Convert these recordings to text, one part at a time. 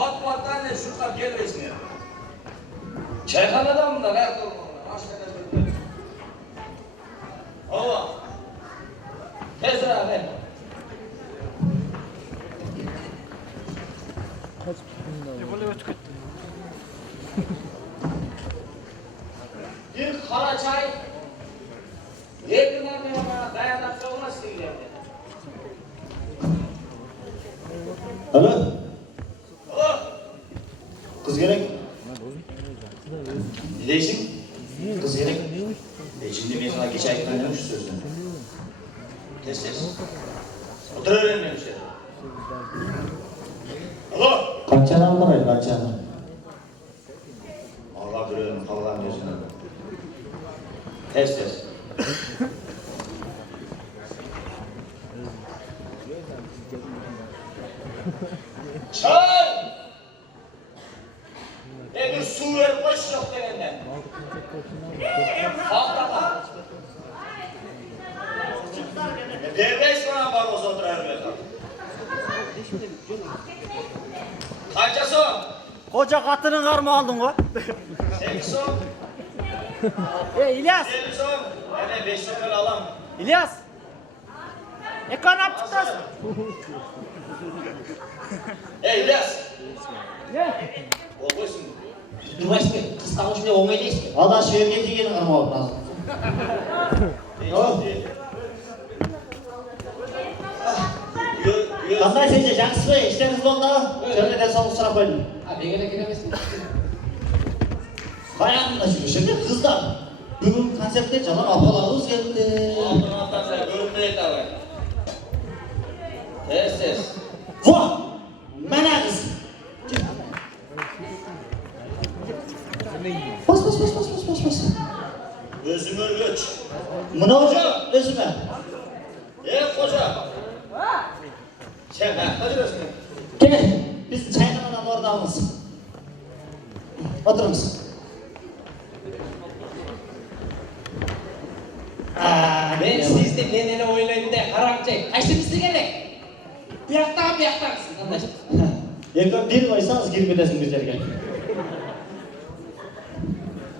Pat ne şurada gelmesin ya. Çayhanada mı da nerede olmalı? Aşağıda. Hava. Tez abi. Bir kara çay. Yakınlarda yana dayanakta olmaz ki ileride. Alo. Alo. Kız gerek. Ne değilsin? Kız gerek. Şimdi ben sana geçen ayıktan demiş sözünü. Tez. Otur öğrenmemiş ya. Alo. Kaçana var ya kaçana. Allah duruyorum Allah'ın gözüne. Tez. Çay! Ne bir su ver koş yok denenden. Fazla. Devreş bana baroz oturayım bakalım. Kaçası o? Koca katının kar mı aldın o? 8 o. İlyas! 7 o. Hemen 5 sefer alam. İlyas! Ekran yaptıktasın. İlyas. Ne? O koysun. Durmaz ki, kız tanışmaya olmayız ki. Ada şehirge diyeni karma lazım. Kanday sence жақсы ба işleriniz onda? Şöyle de son sıra koydum. Abi gene giremezsin. Hayatımda şimdi kızlar. Bugün konseptte canan apalarımız geldi. Altın atarsa görünmeye tabi. Tez. Vah! Mana kız. Bas. Gözümü örgüç. Mına hoca özüme. Koca. Sen hadi resmi. Gel. Biz çaydandan oradayız. Oturunuz. Ben sizde nenene oynayayım da haramcı. Kaçtınız gerek? Bir yaktan mısın anlaştık? Yakın bir koysanız girmedesin bizlerge.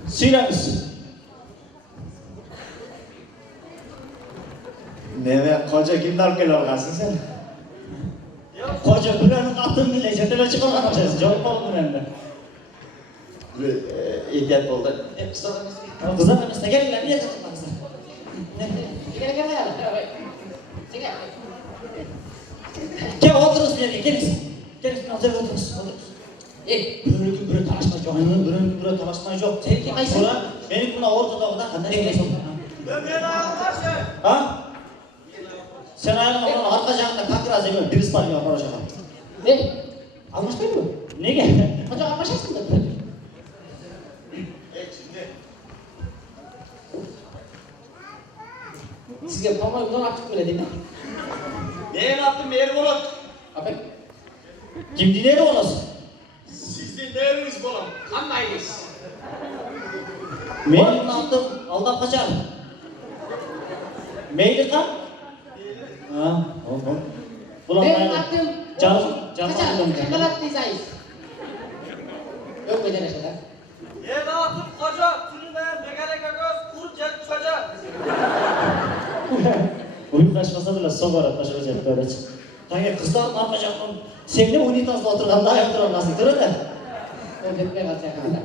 Söylemiz. Neme koca kimler geliyor kalsın sen? Koca buranın atın bile çetele çıkarlan hocası. Çok oldu bende. İhtiyat oldu. Kızlar önümüzde gelin lan. Niye çıktın kızlar? Gel ya. Gel. Gel otururuz bir yere. Gelin. Hazır otururuz. Böyle talaşma yok. Sen kim ayısın? Sonra benim buna ortada da kadar gelsin. Ben beni ağlarsın. Ha? Sen ayağına ona arka cağında kakıraz emiyor. Bir ıslah yapar hocam. Ne? Anlaşmayın mı? Ne gel? Hocam anlaşarsın da. Sizge parmağı bundan artık böyle değil mi? Neye yaptın bir bulut? Abi. Kim dinleri olasın? Sizin değeriniz bulut. Anlayınız. Mailin attım. Aldan kaçar. Maili kan? Ha, oldu. Ulan Ben attım. Canım Kaçar. aldım. Kakalatmayacağız. Yok böyle şeyler. Ye dağıtıp koca, sürüme, megerek göz, kurt gelip çocuğa. Oyun kaçmasa bile sokarak başaracak böyle. Hayır kızlar ne yapacak? Seninle unitazda oturan daha iyi oturan durun da. O gitmeye kalacak hala.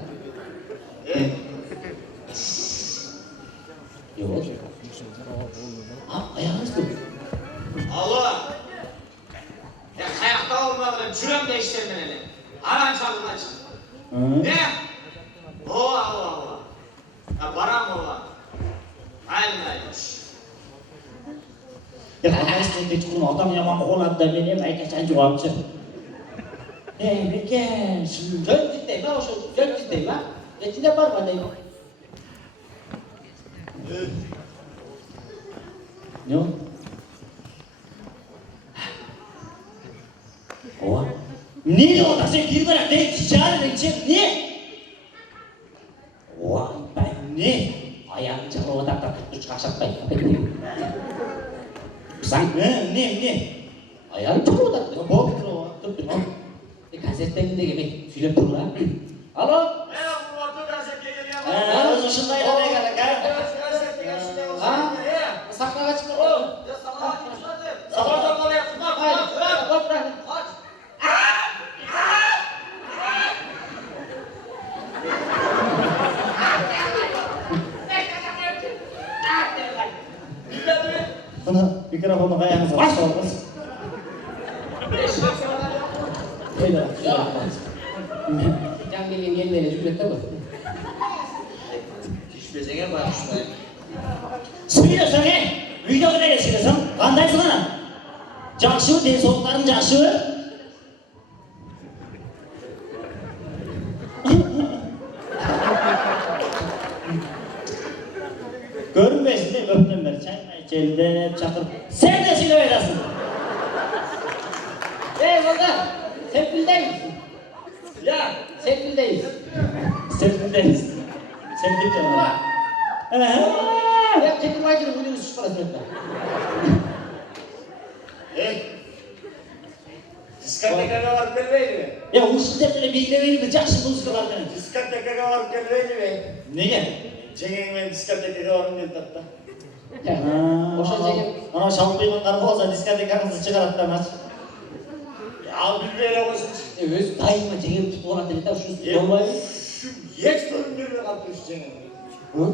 Yok. Ha ayağınız bu. Allah! Ya kayakta olmadan cürem değiştirmeli. Anan çalın açın. Ne? Allah. Ya baram Allah. Aynen. Ya kardeşim hiç bunu adam yaman oğlan da benim aykaçan cevapçı. Peki şimdi Dön ciddiyim ha o şu. Dön ciddiyim ha. Geçinde var bana değil. ne o? Oha. Ne o da sen bir bana ne ticaret edecek ne? Oha ben ne? Ayağım canı o da üç kaşak bay. Sen ne? Ayağım canı o da. Bok o. Gazetlerini de yemek söylep durma. Alo? Bu orta gazeteye geliyor. Öz ışındaydı ne gerek ha? Ha? Saklağa çıkma. Ya sana hakim zaten. Sabahdan bana yaptın. Hayır, bak bırak. Aç. Bunu mikrofonu kayağınıza basıyoruz. Öyle bak. Yok. Can gelin yenilene cümlette bu. Hiç bezene bakmışlar. Söylüyorsun he? Videoda ne söylüyorsun? Kandaysın ana? Жақшы, денсаулықтарың жақшы? Görünmesin de öptüm ben. Çay içelim hep çakır. Sen de söyle oynasın. Volkan, Serpil'deyiz. Ya. Serpil'deyiz. Serpildeyiz. Serpil de var. Ya Çetin Baycı'nın bunu suç parası yok da. Hey. Diskotekaga varıp gelmeydi mi? Ya uçsuz hepsine bilgi verir mi? Жақсы muzikalardan. Diskotekaga varıp gelmeydi mi? Nege? Cengiz diskotekaga varım dedi tatta. Oşa Cengiz. Ana şampiyon karı olsa diskotekanızı çıkarıp da maç. Ya bilmeyle olsun. Öz daima Cengiz tutup oratı da şu olmayı. Hiç bölümlerine kaptırmış Cengiz. Hı?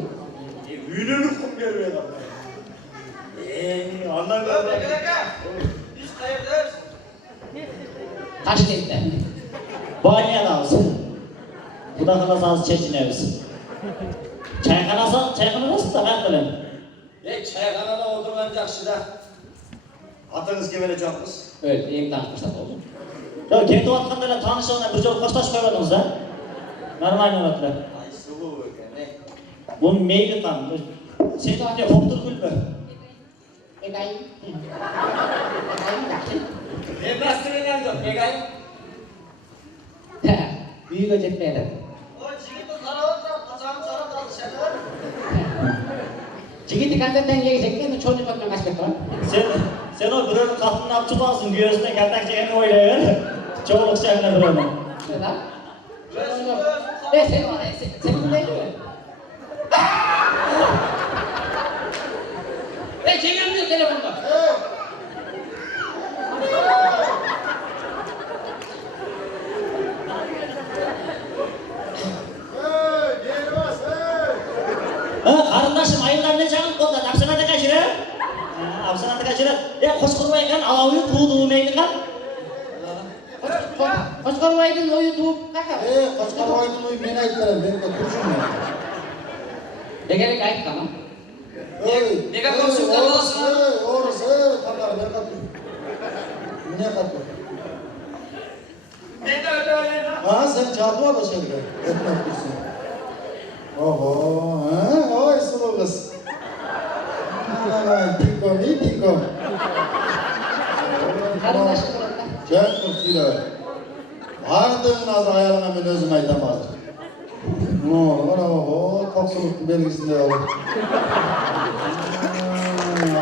Ünlülük kumberine kaptırmış. Anlam Ya Bekir Aka. Biz hayırdayız. Taşkent'te. Banya'damız. Bu da kalasağız Çeçin'eviz. Çaykanası da ben bilen. Çayxanada oturgan жақшыda. Atınız kemene çoğunuz. Evet, en tanışmışlar oldu. Ya kendi vatkanda tanışığına bir жол koştaş koymadınız da. Normal olatlar. Ay sıvı ne? Bunun meyli kan. Sen de anca hoptur gülme. Egay. Ne bastırın yok Egay? Büyük özetmeyelim. O jigitni qaraversa, qasam qarab qolishadi. Jigiti kanzetten yiyecek mi? Çoğunu bakmaya kaçmak var. Sen o birenin kapını alıp çıkarsın. Göğsüne kertak çekeni oynayır. Çoğuluk çekene birenin. Şöyle lan. Sen neydi mi? Cengiz diyor telefonda. Karındaşım ayırlar ne çağın kolda. Apsana da kaçırır. Apsana da kaçırır. Koş kurmayı kan. Alavıyı tuğduğu meyli kan. Qo'chqorvoyning uyi tuvib qaqa. Qo'chqorvoyning uyi men aytdilar, men turishim. Deganlik aytdim. Nega konsulta qilasizmi? O'g'risi, qamar men qatır. Ne qatır? Ne de öyle öyle lan. Ha, sen çağırma da şeyde. Etmek dursun. Oho, ha, oy sulu kız. Tikom, iyi tikom. Qarindoshim bo'ladi. Sen kursuyla. Ardın az ayarına ben özüm aytamazdım. Ne olur, oho, toksuluklu belgisinde olur.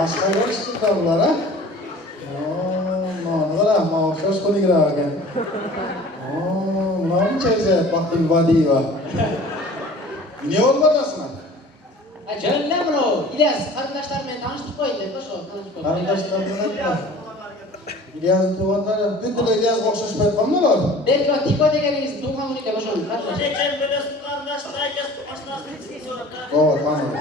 Aşka geçtik bunlar ha? Ne olur ama söz konu girerken. Ne mı çekse baktım vadi var. Ne olmadasın ha? Jo'nda bro, İlyas qarindoshlar bilan tanishtirib qo'ydi, qo'sho tanishib qo'ydi. Kardeşler bana İlyas tuğanlar, bütün İlyas okşaşmayıp kalmıyorlar. Dentro Tiko deganingiz tug'an kunida qo'shon. Geçen böylesin karındaşlar. Başlasın içki sorup. O tanrım.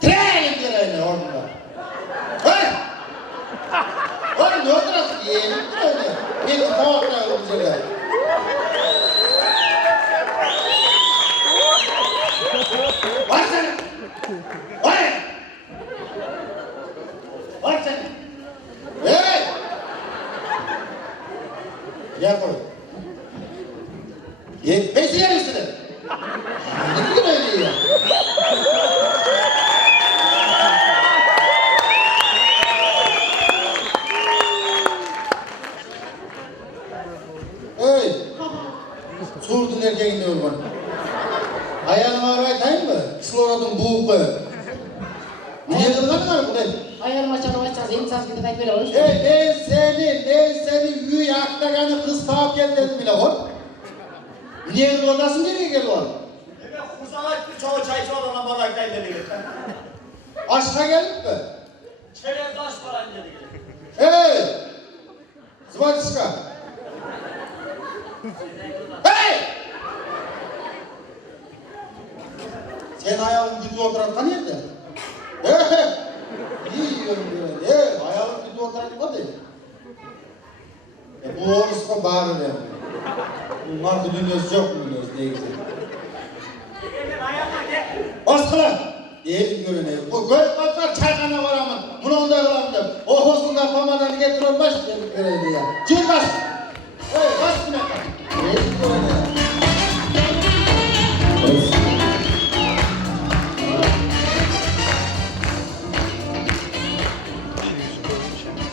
Tren direğine orada. Hey! Oğlum ne oturasın? Yeğenim direğine. Bir tamam direğine bu sefer. Var sen! Var! Var sen! Hey! Gel koy. Yetmesi yer üstüne. Ne kadar öyle ya? Hey! Surdun erkeğinde ol bana. Ayağını ağrı aytayım mı? Kısıl oradın buğuk koy. Ne kılganın var bu ne? Ayarım başlayacağız. İnsaf gibi takip ediyoruz. Ben seni üy aklaganı kız tavuk gel dedim bile oğlum. Niye oradasın nereye gel oğlum? Evet, kuzanak bir çoğu çay çoğudan bana geldi. Aşağı gelip mi? Çerez taş falan dedi. Hey! Zıvaçka! Hey! Sen ayağın gidiyor oturan kan nerede? Hey! İyi yiyorum diyor. Hey! Ayağın gidiyor oturan hadi. Bu orası bağırır ya. Bunlar da dünyası yok mu diyoruz ne güzel. Baskılar! Değil görünüyor. Bu göz bakar çaykana var ama. Bunu onda kılandım. O hosundan pamadanı getirir baş dedik göreydi ya. Cil bas! Hey bas bine! Değil görünüyor.